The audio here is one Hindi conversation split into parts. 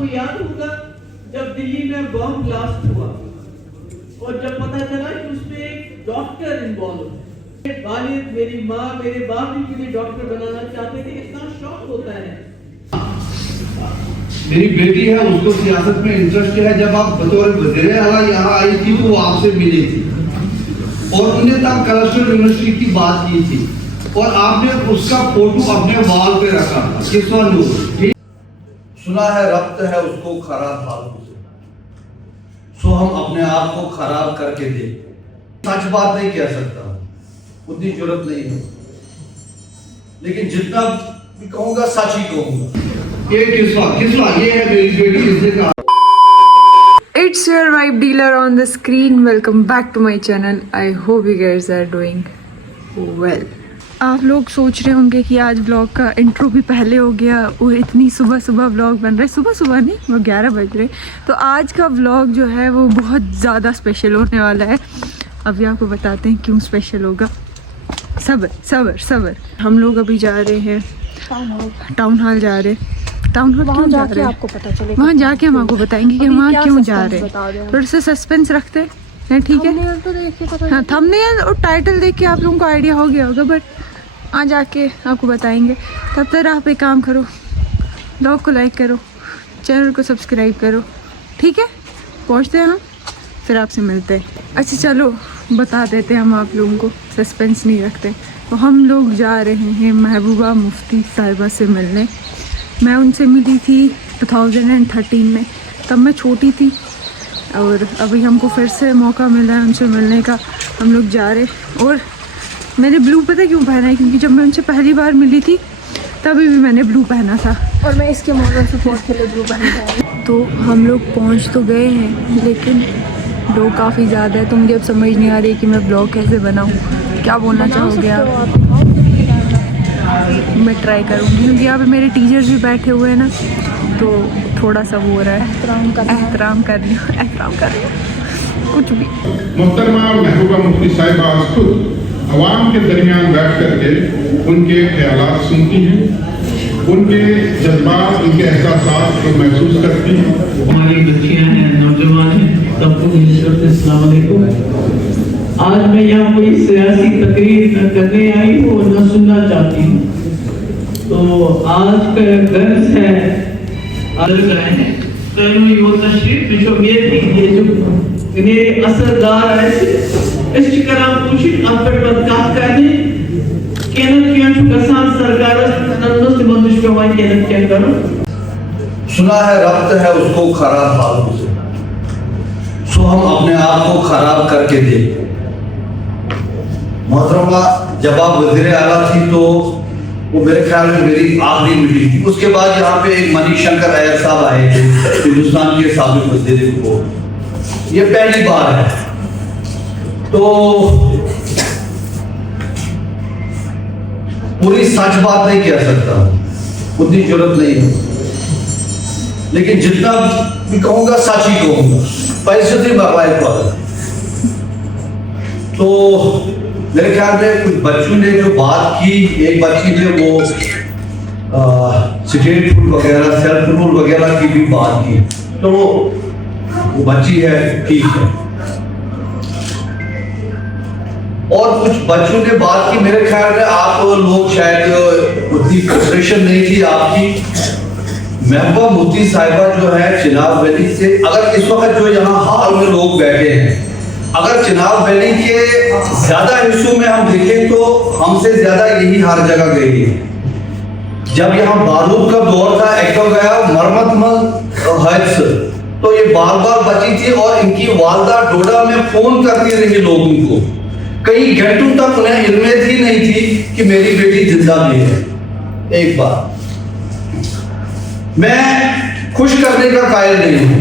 आपको याद होगा जब दिल्ली में बॉम्ब ब्लास्ट हुआ और जब पता चला कि उसमें एक डॉक्टर इन्वॉल्व है, मेरे वालिद, मेरी माँ, मेरे बाप भी मुझे डॉक्टर बनाना चाहते थे। इतना शौक होता है। मेरी बेटी है, उसको सियासत में इंटरेस्ट है। जब आप बतौर वज़ीर आला यहाँ आई थी तो वो आपसे मिली थी और उन्होंने तब कलस्टर यूनिवर्सिटी की बात की थी और आपने उसका फोटो अपने वॉल पे रखा था। किसवा नूर सुना है रब्त है उसको खराब फालतू से, सो हम अपने आप को खराब करके दे। सच बात नहीं कह सकता, उतनी जरूरत नहीं है, लेकिन जितना भी कहूँगा सच ही कहूँगा। ये किसवा ये है मेरी बेटी, इसने कहा। It's your vibe dealer on the screen. Welcome back to my channel. I hope you guys are doing well. आप लोग सोच रहे होंगे कि आज व्लॉग का इंट्रो भी पहले हो गया, वो इतनी सुबह सुबह व्लॉग बन रहा है। सुबह सुबह नहीं, वो 11 बज रहे। तो आज का व्लॉग जो है वो बहुत ज़्यादा स्पेशल होने वाला है। अभी आपको बताते हैं क्यों स्पेशल होगा। सबर सबर सबर। हम लोग अभी जा रहे हैं टाउन हॉल जा रहे हैं। टाउन हॉल क्यों जा रहे हैं आपको पता चलेगा, वहाँ जाके हम आपको बताएंगे कि वहाँ क्यों जा रहे हैं। थोड़ा सा सस्पेंस रखते हैं, ठीक है। हाँ, थंबनेल और टाइटल देख के आप लोगों को आइडिया हो गया होगा, बट आ जाके आपको बताएंगे। तब तक आप एक काम करो, ब्लॉग को लाइक करो, चैनल को सब्सक्राइब करो, ठीक है। पहुँचते हैं हम, फिर आपसे मिलते हैं। अच्छा चलो बता देते हैं हम आप लोगों को, सस्पेंस नहीं रखते। तो हम लोग जा रहे हैं महबूबा मुफ्ती साहिबा से मिलने। मैं उनसे मिली थी 2013 में, तब मैं छोटी थी और अभी हमको फिर से मौका मिला है उनसे मिलने का। हम लोग जा रहे। और मैंने ब्लू पता क्यों पहना है, क्योंकि जब मैं उनसे पहली बार मिली थी तभी भी मैंने ब्लू पहना था और मैं इसके मॉडल सपोर्ट के लिए ब्लू पहना। तो हम लोग पहुँच तो गए हैं, लेकिन लोग काफ़ी ज़्यादा है, तो मुझे अब समझ नहीं आ रही कि मैं ब्लॉग कैसे बनाऊँ। क्या बोलना चाहोगे आप? मैं ट्राई करूँगी, क्योंकि यहाँ पे मेरे टीचर्स भी बैठे हुए हैं ना, तो थोड़ा सा वो हो रहा है। एहतराम कर लियो कुछ भी। मोहतरमा महबूबा मुफ्ती साहिबा खुद अवाम के दरमियान बैठ करके उनके ख्यालात सुनती हैं, उनके जज्बात, उनके एहसासात को महसूस करती हैं। हमारी बच्चियां हैं, नौजवान हैं, सबको अस्सलाम वालेकुम। आज मैं यहाँ कोई सियासी तकरीर न करने आई हूँ, न सुनना चाहती हूँ। तो आज का गर्ज है ये असरदार सुना है रब्त है उसको खराब फालतू से, सो हम अपने आप को खराब करके दे। मोहतरमा जब आप वज़ीर आला थी तो वो मेरे ख्याल में मेरी आखिरी मीटिंग थी। उसके बाद यहाँ पे एक मनीशंकर अय्यर साहब आए थे, हिंदुस्तान के साबिक वज़ीर को, ये पहली बार है। तो पूरी सच बात नहीं कह सकता, उतनी जरूरत नहीं है, लेकिन जितना भी कहूँगा सच ही कहूँगा। पैसे से बकायद पर तो मेरे ख्याल में कुछ बच्चों ने जो बात की, एक बच्ची ने वो स्टेट फूड वगैरह, सेल्फ रूल वगैरह की भी बात की, तो वो बच्ची है, ठीक है। और कुछ बच्चों ने बात की, मेरे ख्याल में आप लोग शायद उतनी प्रिपरेशन नहीं थी आपकी। महबूबा मुफ्ती साहिबा जो है चिनाब वैली से, अगर इस वक्त जो यहाँ हाल में लोग बैठे हैं, अगर चिनाब वैली के ज्यादा हिस्सों में हम देखें तो हमसे ज्यादा यही हर जगह गई है। जब यहाँ बारूद का दौर था, एक तो गया मरमतमल हज, तो ये बार बार बची थी और इनकी वालदा डोडा में फोन करती रही लोगों को। कई घंटों तक उन्हें इल्म ही नहीं थी कि मेरी बेटी जिंदा भी है। एक बार मैं खुश करने का कायल नहीं हूँ,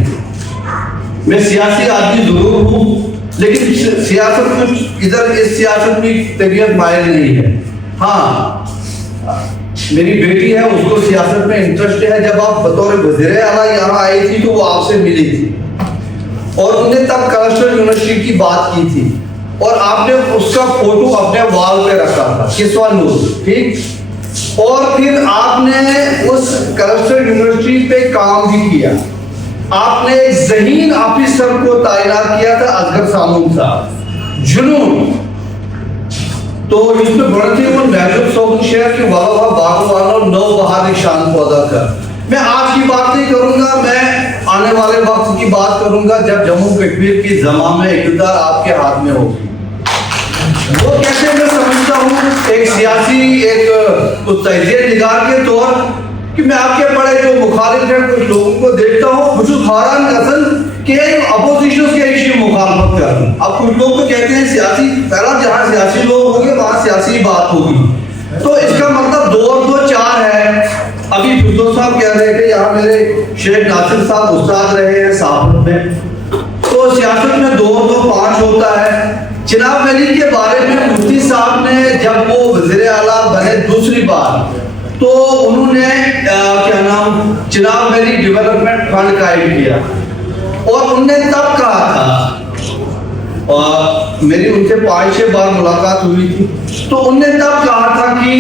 मैं सियासी आदमी जरूर हूँ, लेकिन सियासत कुछ इधर इस सियासत में तबीयत मायल नहीं है। हाँ, मेरी बेटी है, उसको सियासत में इंटरेस्ट है। जब आप बतौर वज़ीर आला यहाँ आई थी तो वो आपसे मिली थी और उन्होंने तब कलस्टर यूनिवर्सिटी की बात की थी और आपने उसका फोटो अपने वॉल पे रखा था। किसवा नूर, ठीक। और फिर आपने उस क्लस्टर यूनिवर्सिटी पे काम भी किया। आपने एक ज़हीन ऑफिसर को तैनात किया था, असगर सामून साहब, जुनून। तो इसमें बढ़ते हुए महजूब सोगन शहर के वाला बागवान और नौ बहार शान पौधा का। मैं आज की बात नहीं करूंगा, मैं आने वाले वक्त की बात करूंगा जब जम्मू कश्मीर की ज़मां में इक़्तिदार आपके हाथ में होगी। वो कैसे मैं समझता हूँ एक सियासी एक तजज़िया निगार के तौर कि मैं आपके बड़े जो मुखालिफ हैं कुछ लोगों को देखता हूँ, मुझे खारान असल कि अपोजिशन के इश्यू मुखालफत कर रहा हूँ। अब कुछ लोग तो कहते हैं सियासी, पहला जहाँ सियासी लोग होंगे वहाँ सियासी बात होगी, तो इसका मतलब 2 और 2 4 है। अभी फिरदौस साहब कह रहे थे यहाँ मेरे शेख नासिर साहब उस्ताद रहे हैं साहब में, तो सियासत में 2 और 2 5 होता है। चिनाब वैली के बारे में मुफ्ती साहब ने जब वो वज़ीर आला बने दूसरी बार, तो उन्होंने क्या नाम चिनाब वैली डेवलपमेंट फंड कायम किया और उनने तब कहा था, और मेरी उनसे 5-6 बार मुलाकात हुई थी, तो उनने तब कहा था कि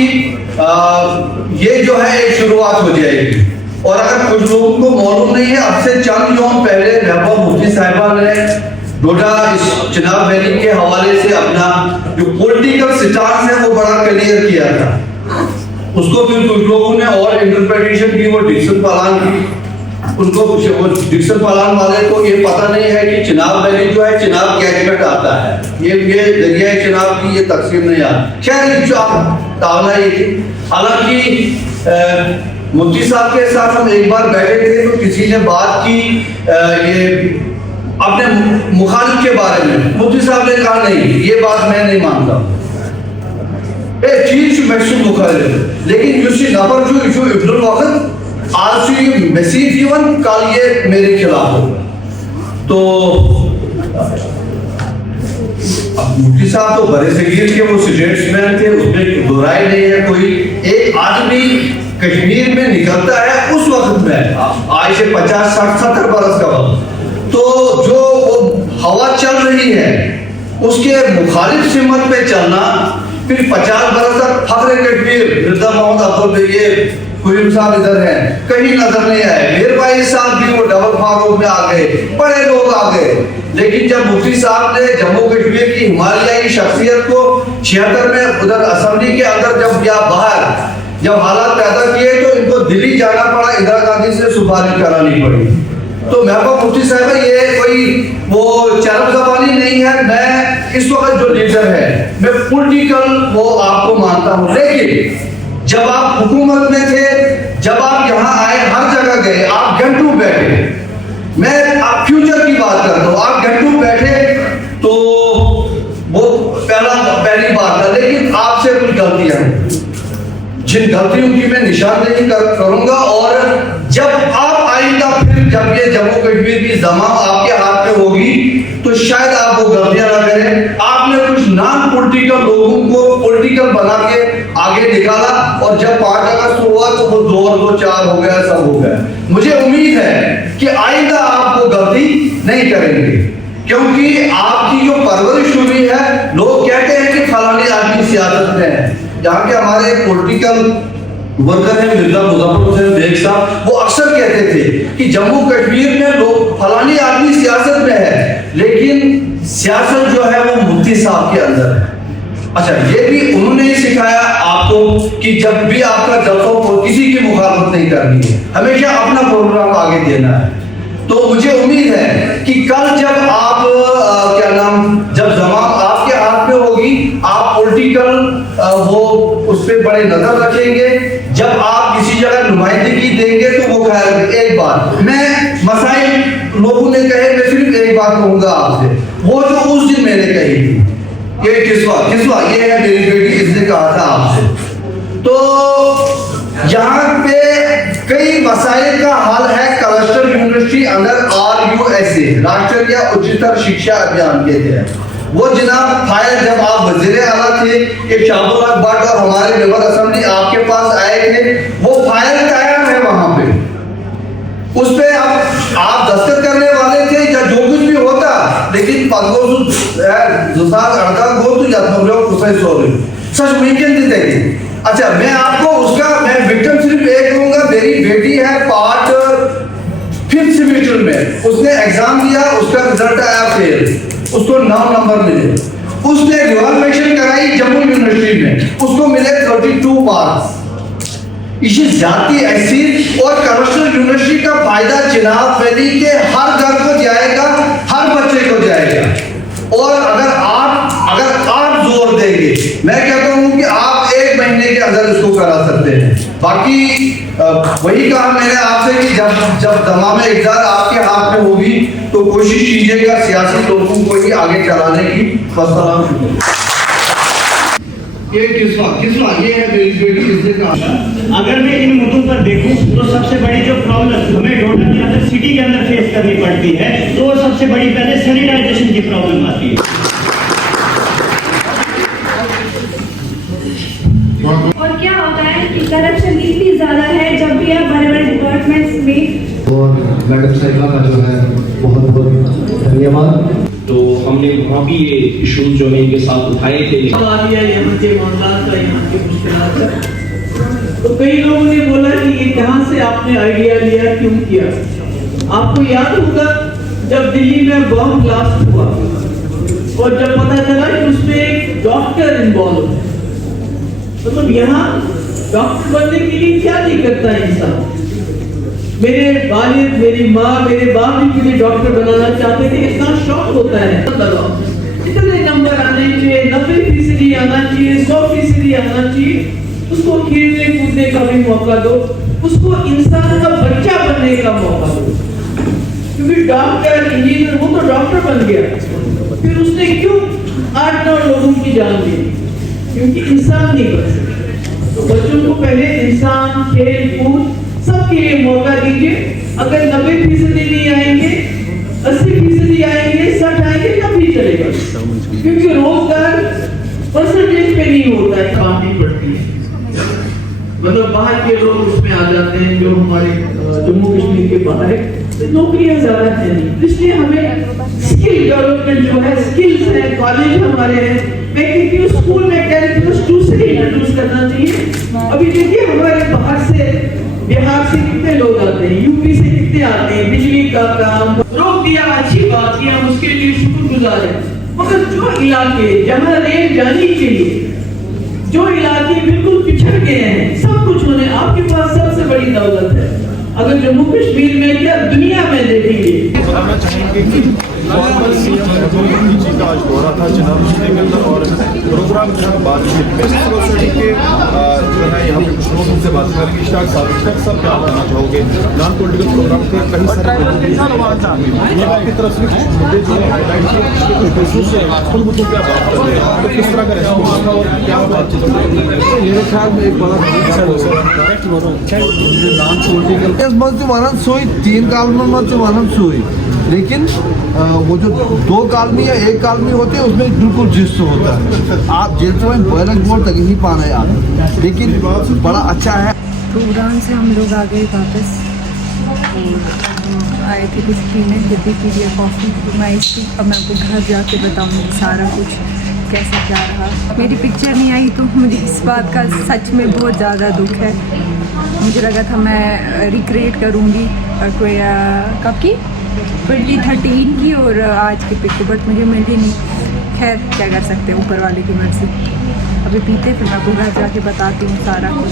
ये जो है एक शुरुआत हो जाएगी। और अगर कुछ लोगों को मालूम नहीं है, अब से चंद यौम पहले महबूबा मुफ्ती साहिबा ने डोडा इस चिनाब वैली के हवाले से अपना जो पॉलिटिकल स्टांस है वो बड़ा क्लियर किया था। उसको फिर कुछ लोगों ने और इंटरप्रिटेशन की, वो डिक्सन पालान की, उनको वो डिक्सन पालान वाले को ये पता नहीं है कि चिनाब वैली जो है चिनाब कैचमेंट आता है, ये दरिया चिनाब की ये तकसीम नहीं आता। खैर जो तावना ये थी। हालांकि मुफ्ती साहब के साथ हम एक बार बैठे थे तो किसी ने बात की ये अपने मुखालिफ के बारे में। मुफ्ती साहब ने कहा नहीं, ये बात मैं नहीं मानता, चीज महसूस मुखालिफ, लेकिन यूसी नफर जो इशू इब्नुल वक्त आज से मैसेज इवन कल ये मेरे खिलाफ होगा। तो मुफ्ती साहब तो बड़े सगीर के वो स्टेट्समैन थे, उसमें बुराई नहीं है कोई। एक आदमी कश्मीर में निकलता है उस वक्त में, आज से 50 60 70 बरस का वक्त, तो जो हवा चल रही है उसके मुखालिफ सिमत पे चलना, फिर 50 बरस तक फख्र कश्मीर मिर्जा मोहम्मद अब्दुल ये कुलीम साहब इधर हैं, कहीं नजर नहीं आए। मीर भाई साहब भी वो डबल फारूक में आ गए, बड़े लोग आ गए, लेकिन जब मुफ्ती साहब ने जम्मू कश्मीर की हिमालयाई शख्सियत को 76 में उधर असेंबली के अंदर जब या बाहर जब हालात पैदा किए तो इनको दिल्ली जाना पड़ा, इंदिरा गांधी से सुपारिश करानी पड़ी। तो महबूबा मुफ्ती साहब ये कोई वो चरम ज़बानी नहीं है। मैं इस वक्त जो लीडर है मैं पॉलिटिकल वो आपको मानता हूँ, लेकिन जब आप हुकूमत में थे, जब आप यहाँ आए, हर जगह गए, आप घंटों बैठे। मैं आप फ्यूचर की बात करता हूँ, आप घंटों बैठे तो वो पहली बात है, लेकिन आपसे कुछ गलतियां हैं, जिन गलतियों की मैं निशानदेही करूंगा। और जब आप आइंदा फिर जब ये जम्मू कश्मीर की ज़मां आपके हाथ में होगी तो शायद आप वो गलतियां ना करें। आपने कुछ नॉन पॉलिटिकल लोगों को पॉलिटिकल बना के आगे निकाला, और जब 5 अगस्त हुआ तो वो 2 और 2 4 हो गया, सब हो गया। मुझे उम्मीद है कि आइंदा आप वो गलती नहीं करेंगे, क्योंकि आपकी जो परवरिश हुई है, लोग कहते हैं कि फलाने आदमी सियासत में है। जहाँ के हमारे पॉलिटिकल वर्कर है मिर्जा मुजफ्फर हुसैन बेग साहब, वो अक्सर कहते थे कि जम्मू कश्मीर में लोग फलानी आदमी सियासत में है, लेकिन सियासत जो है वो मुफ्ती साहब के अंदर है। अच्छा, ये भी उन्होंने ही सिखाया आपको कि जब भी आपका जलसा किसी की मुखालफत नहीं करनी है, हमेशा अपना प्रोग्राम आगे देना है। तो मुझे उम्मीद है कि कल जब आप क्या नाम जब ज़मां आपके हाथ में होगी, आप पॉलिटिकल वो उस पर बड़े नजर रखेंगे। जब आप किसी जगह नुमाइंदगी देंगे तो वो ख्याल, एक बात मैं मसाइल लोगों ने कहे, मैं सिर्फ एक बात कहूंगा आपसे, वो जो उस दिन मैंने कही थी, ये किसवा ये है मेरी बेटी, इसने कहा था आपसे, तो यहाँ पे कई मसाइल का हल है क्लस्टर यूनिवर्सिटी अंदर RUSA राष्ट्रीय उच्चतर शिक्षा अभियान के तहत। वो जनाब फाइल जब आप वजीर आला थे, एक शाहबुल हक भट्ट और हमारे मेंबर असेंबली आपके पास आए थे, वो फाइल कायम है वहां पे, उस पे आप दस्तखत करने वाले थे या जो कुछ भी होता, लेकिन सच मुमकिन थी। अच्छा, मैं विक्टिम सिर्फ एक दूंगा। मेरी बेटी है पार्ट 5th सेमेस्टर में, उसने एग्जाम दिया, उसका रिजल्ट आया फेल, उसको 9 नंबर मिले। उसने रिवॉल्यूशन कराई जम्मू यूनिवर्सिटी में, उसको मिले 32 मार्क्स। इसी जाति ऐसी और कमर्शियल यूनिवर्सिटी का फायदा चिनाब वैली के हर घर को जाएगा, हर बच्चे को जाएगा। और अगर आप जोर देंगे, मैं कहता हूं कि आप 1 महीने के अंदर इसको करा सकते हैं। बाकी वही कहा मैंने आपसे कि जब दमाम इक़्तिदार आपके हाथ में होगी तो कोशिश कीजिएगा सियासी लोगों को ही आगे चलाने की। वस्सलाम। ये किस्वा ये है बेटी किसने कहा? अगर मैं इन मुद्दों पर देखूं तो सबसे बड़ी जो प्रॉब्लम हमें डोडा के अंदर सिटी के अंदर फेस करनी पड़ती है, तो सबसे बड़ी पहले सैनिटाइजेशन की प्रॉब्लम आती है। और क्या होता है कि करप्शन इतनी ज्यादा है जब भी आप बड़े बड़े डिपार्टमेंट्स में। और मैडम साहिबा का जो है बहुत बहुत धन्यवाद। तो हमने वहाँ भी ये इश्यूज जो है इनके साथ उठाए थे। यहाँ के मामला का, यहाँ की मुश्किलात का। तो कई लोगों ने बोला कि ये कहाँ से आपने आइडिया लिया, क्यों किया? आपको याद होगा जब दिल्ली में बॉम्ब ब्लास्ट हुआ और जब पता चला कि उसमें एक डॉक्टर इन्वॉल्व है, मतलब यहाँ डॉक्टर बनने के लिए क्या नहीं करता इंसान। मेरे वालिद, मेरी माँ, मेरे बाप भी मुझे डॉक्टर बनाना चाहते थे, इतना शौक होता है। इतने नंबर आने चाहिए, 90% आना चाहिए, 100% आना चाहिए। उसको खेलने कूदने का भी मौका दो, उसको इंसान का बच्चा बनने का मौका दो। क्योंकि डॉक्टर, इंजीनियर, वो तो डॉक्टर बन गया, फिर उसने क्यों 8-9 लोगों की जान ली? क्योंकि इंसान नहीं बन सकते। तो बच्चों को पहले इंसान, खेल कूद सबके लिए मौका दीजिए। अगर 90% नहीं आएंगे, 80% आएंगे, 60 आएंगे, तब भी चलेगा। क्योंकि रोजगार परसेंटेज पे नहीं होता है, काम नहीं पड़ती है। मतलब बाहर के लोग उसमें आ जाते हैं, जो हमारे जम्मू कश्मीर के बाहर है, तो नौकरियां ज्यादा है नहीं। इसलिए हमें स्किल डेवलपमेंट जो है, स्किल्स है, कॉलेज हमारे हैं। मैं कहती हूँ स्कूल में 10 प्लस 2 से इंट्रोड्यूस करना चाहिए। अभी देखिए हमारे बाहर से, बिहार से कितने लोग आते हैं, यूपी से कितने आते हैं, बिजली का काम रोक दिया, अच्छी बात की, हम उसके लिए शुक्रगुजार हैं। मगर जो इलाके जहाँ रेल जानी चाहिए, जो इलाके बिल्कुल पिछड़ गए हैं, सब कुछ होने, आपके पास सबसे बड़ी दौलत है। अगर जम्मू कश्मीर में क्या दुनिया में देखेंगे। मैं चाहूँगी कि फॉर्मर सीएम महबूब मुफ्ती जी का आज दौरा था चिनाब यूनिवर्सिटी के अंदर और प्रोग्राम जो है बातचीत बेस्ट यूनिवर्सिटी के जो है यहाँ पे कुछ लोग उनसे बात करेंगे। इशाक साहब क्या कहना चाहोगे? नॉन पॉलिटिकल प्रोग्राम थे, कई सारे आपकी तरफ से कुछ मुद्दे जो है हाईलाइट किए, कुछ इश्यूज है, उन मुद्दों पर बात कर रहे हैं, तो किस तरह का रेस्पॉन्स था और क्या बातचीत मेरे ख्याल में एक बड़ा मानन सोई 3 कालम मानन सोई, लेकिन वो जो 2 कालमी या 1 कालमी होते हैं उसमें बिल्कुल जिस्त होता है। आप जिस में बैलक बोर्ड तक ही पा रहे आप, लेकिन बड़ा अच्छा है। प्रोग्राम से हम लोग आ गए वापस और आए थे कुछ पीने, जल्दी पी लिया कॉफ़ी, तो मैं इसकी अब मैं आपको घर जाके बताऊँगी सारा कुछ कैसा क्या रहा। मेरी पिक्चर नहीं आई तो मुझे इस बात का सच में बहुत ज़्यादा दुख है। मुझे लगा था मैं रिक्रिएट करूँगी कोई कब की 2013 की और आज की पिक, बट मुझे मिली नहीं। खैर क्या कर सकते हैं, ऊपर वाले की मर्जी। अभी पीते फिर मैं आपको घर जाके बताती हूँ सारा कुछ।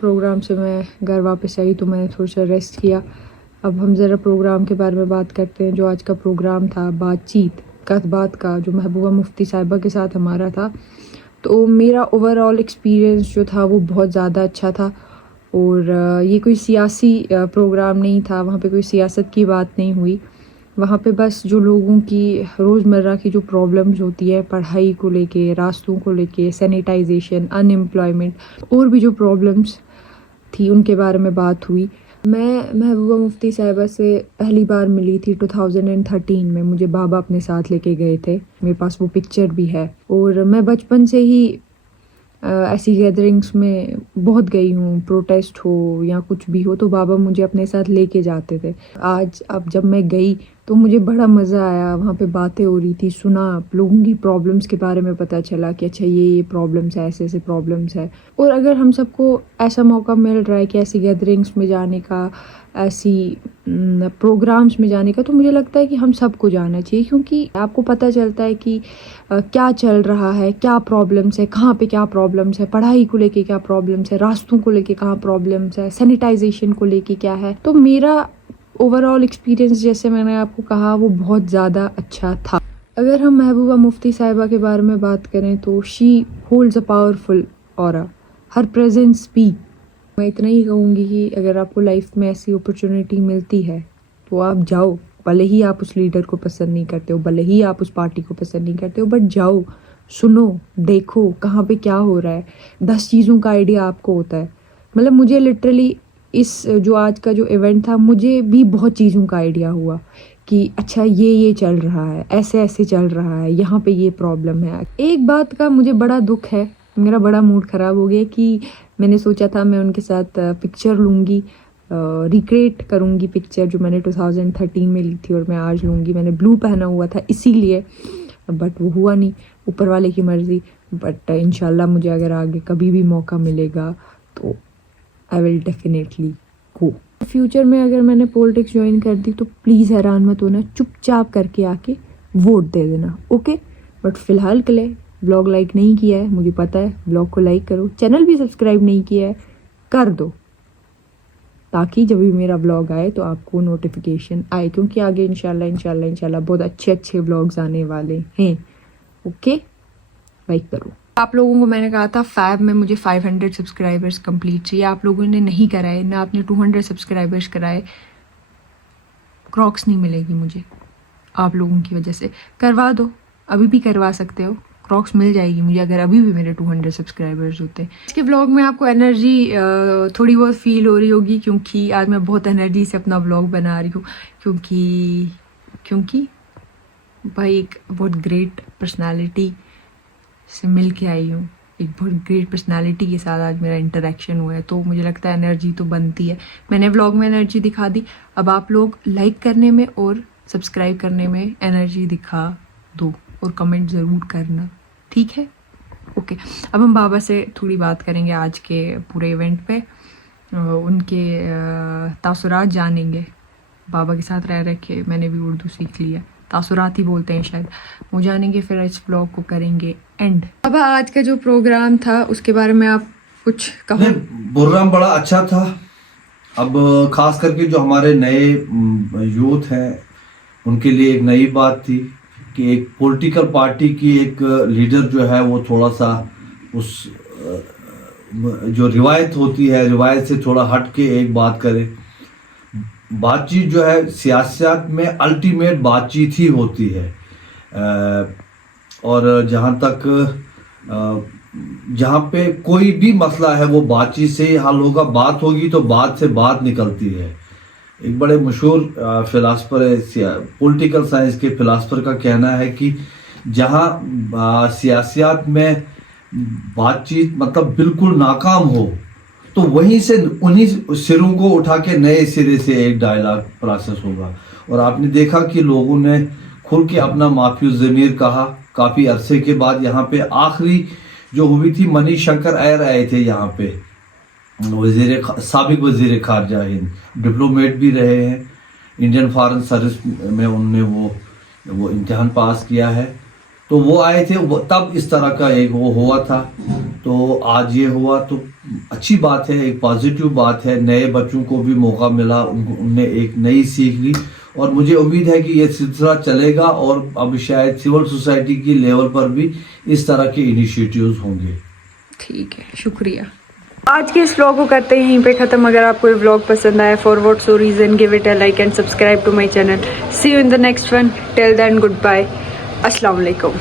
प्रोग्राम से मैं घर वापस आई तो मैंने थोड़ा सा रेस्ट किया। अब हम ज़रा प्रोग्राम के बारे में बात करते हैं। जो आज का प्रोग्राम था बात का जो महबूबा मुफ्ती साहिबा के साथ हमारा था, तो मेरा ओवरऑल एक्सपीरियंस जो था वो बहुत ज़्यादा अच्छा था। और ये कोई सियासी प्रोग्राम नहीं था, वहाँ पे कोई सियासत की बात नहीं हुई। वहाँ पे बस जो लोगों की रोज़मर्रा की जो प्रॉब्लम्स होती है, पढ़ाई को लेके, रास्तों को लेके, सैनिटाइजेशन, अनएम्प्लॉयमेंट और भी जो प्रॉब्लम्स थी उनके बारे में बात हुई। मैं महबूबा मुफ्ती साहिबा से पहली बार मिली थी 2013 में। मुझे बाबा अपने साथ लेके गए थे, मेरे पास वो पिक्चर भी है। और मैं बचपन से ही ऐसी गैदरिंग्स में बहुत गई हूँ, प्रोटेस्ट हो या कुछ भी हो तो बाबा मुझे अपने साथ लेके जाते थे। आज अब जब मैं गई तो मुझे बड़ा मज़ा आया, वहाँ पे बातें हो रही थी, सुना लोगों की प्रॉब्लम्स के बारे में, पता चला कि अच्छा ये प्रॉब्लम्स है, ऐसे ऐसे प्रॉब्लम्स है। और अगर हम सबको ऐसा मौका मिल रहा है कि ऐसी गैदरिंग्स में जाने का, ऐसी प्रोग्राम्स में जाने का, तो मुझे लगता है कि हम सबको जाना चाहिए, क्योंकि आपको पता चलता है कि क्या चल रहा है, क्या प्रॉब्लम्स है, कहाँ पे क्या प्रॉब्लम्स है, पढ़ाई को लेके क्या प्रॉब्लम्स है, रास्तों को लेके कहाँ प्रॉब्लम्स है, सैनिटाइजेशन को लेके क्या है। तो मेरा ओवरऑल एक्सपीरियंस, जैसे मैंने आपको कहा, वो बहुत ज़्यादा अच्छा था। अगर हम महबूबा मुफ्ती साहिबा के बारे में बात करें तो she holds a powerful aura, her presence speak. मैं इतना ही कहूँगी कि अगर आपको लाइफ में ऐसी अपॉर्चुनिटी मिलती है तो आप जाओ, भले ही आप उस लीडर को पसंद नहीं करते हो, भले ही आप उस पार्टी को पसंद नहीं करते हो, बट जाओ, सुनो, देखो कहाँ पे क्या हो रहा है। 10 चीज़ों का आइडिया आपको होता है। मतलब मुझे लिटरली इस जो आज का जो इवेंट था, मुझे भी बहुत चीज़ों का आइडिया हुआ कि अच्छा ये चल रहा है, ऐसे ऐसे चल रहा है, यहाँ पे ये प्रॉब्लम है। एक बात का मुझे बड़ा दुख है, मेरा बड़ा मूड ख़राब हो गया कि मैंने सोचा था मैं उनके साथ पिक्चर लूँगी, रिक्रिएट करूँगी पिक्चर जो मैंने 2013 में ली थी और मैं आज लूँगी। मैंने ब्लू पहना हुआ था इसीलिए, बट वो हुआ नहीं, ऊपर वाले की मर्ज़ी। बट इंशाल्लाह मुझे अगर आगे कभी भी मौका मिलेगा तो I will definitely go. Future में अगर मैंने पॉलिटिक्स ज्वाइन कर दी तो प्लीज़ हैरान मत होना, चुपचाप करके आके वोट दे देना, ओके। बट फ़िलहाल के लिए ब्लॉग लाइक नहीं किया है, मुझे पता है, ब्लॉग को लाइक करो, चैनल भी सब्सक्राइब नहीं किया है, कर दो, ताकि जब भी मेरा ब्लॉग आए तो आपको नोटिफिकेशन आए, क्योंकि आगे इंशाल्लाह बहुत अच्छे ब्लॉग्स आने वाले हैं, ओके। लाइक करो। आप लोगों को मैंने कहा था फैब में मुझे 500 सब्सक्राइबर्स कंप्लीट चाहिए, आप लोगों ने नहीं कराए, ना आपने 200 सब्सक्राइबर्स कराए, क्रॉक्स नहीं मिलेगी मुझे आप लोगों की वजह से। करवा दो, अभी भी करवा सकते हो, क्रॉक्स मिल जाएगी मुझे अगर अभी भी मेरे 200 सब्सक्राइबर्स होते। इसके ब्लॉग में आपको एनर्जी थोड़ी बहुत फील हो रही होगी, क्योंकि आज मैं बहुत एनर्जी से अपना ब्लॉग बना रही हूँ, क्योंकि भाई एक बहुत ग्रेट पर्सनालिटी से मिल के आई हूँ, एक बहुत ग्रेट पर्सनालिटी के साथ आज मेरा इंटरेक्शन हुआ है, तो मुझे लगता है एनर्जी तो बनती है। मैंने व्लॉग में एनर्जी दिखा दी, अब आप लोग लाइक करने में और सब्सक्राइब करने में एनर्जी दिखा दो और कमेंट ज़रूर करना, ठीक है, ओके। अब हम बाबा से थोड़ी बात करेंगे आज के पूरे इवेंट पे, उनके तासुरात जानेंगे। बाबा के साथ रह के मैंने भी उर्दू सीख लिया, तासुरात ही बोलते हैं शायद, वो जानेंगे, फिर इस ब्लॉग को करेंगे एंड। अब आज का जो प्रोग्राम था उसके बारे में आप कुछ कहो। प्रोग्राम बड़ा अच्छा था। अब खास करके जो हमारे नए यूथ हैं उनके लिए एक नई बात थी कि एक पॉलिटिकल पार्टी की एक लीडर जो है वो थोड़ा सा उस जो रिवायत होती है, रिवायत से थोड़ा हट के एक बात करे। बातचीत जो है सियासत में अल्टीमेट बातचीत ही होती है, और जहाँ पे कोई भी मसला है वो बातचीत से ही हल होगा। बात होगी तो बात से बात निकलती है। एक बड़े मशहूर फिलासफर, पॉलिटिकल साइंस के फिलासफर का कहना है कि जहाँ सियासत में बातचीत मतलब बिल्कुल नाकाम हो तो वहीं से उन्हीं सिरों को उठा के नए सिरे से एक डायलॉग प्रोसेस होगा। और आपने देखा कि लोगों ने खुल के अपना माफी ज़मीर कहा। काफ़ी अरसे के बाद यहाँ पे आखिरी जो हुई थी, मनीष शंकर अय्यर आए थे यहाँ पे, साबिक वजीर खारजा हिंद, डिप्लोमेट भी रहे हैं, इंडियन फॉरेन सर्विस में उनने वो इम्तिहान पास किया है, तो वो आए थे। तब इस तरह का एक वो हुआ था, तो आज ये हुआ, तो अच्छी बात है, एक पॉजिटिव बात है। नए बच्चों को भी मौका मिला, उनने एक नई सीख ली, और मुझे उम्मीद है कि ये सिलसिला चलेगा और अब शायद सिविल सोसाइटी की लेवल पर भी इस तरह के इनिशिएटिव्स होंगे। ठीक है, शुक्रिया। आज के इस व्लॉग को करते हैं यहीं पे ख़त्म। अगर आपको ये व्लॉग पसंद आया, for what so reason, give it a like and subscribe to my channel. See you in the next one. Till then, good bye, अस्सलाम वालेकुम।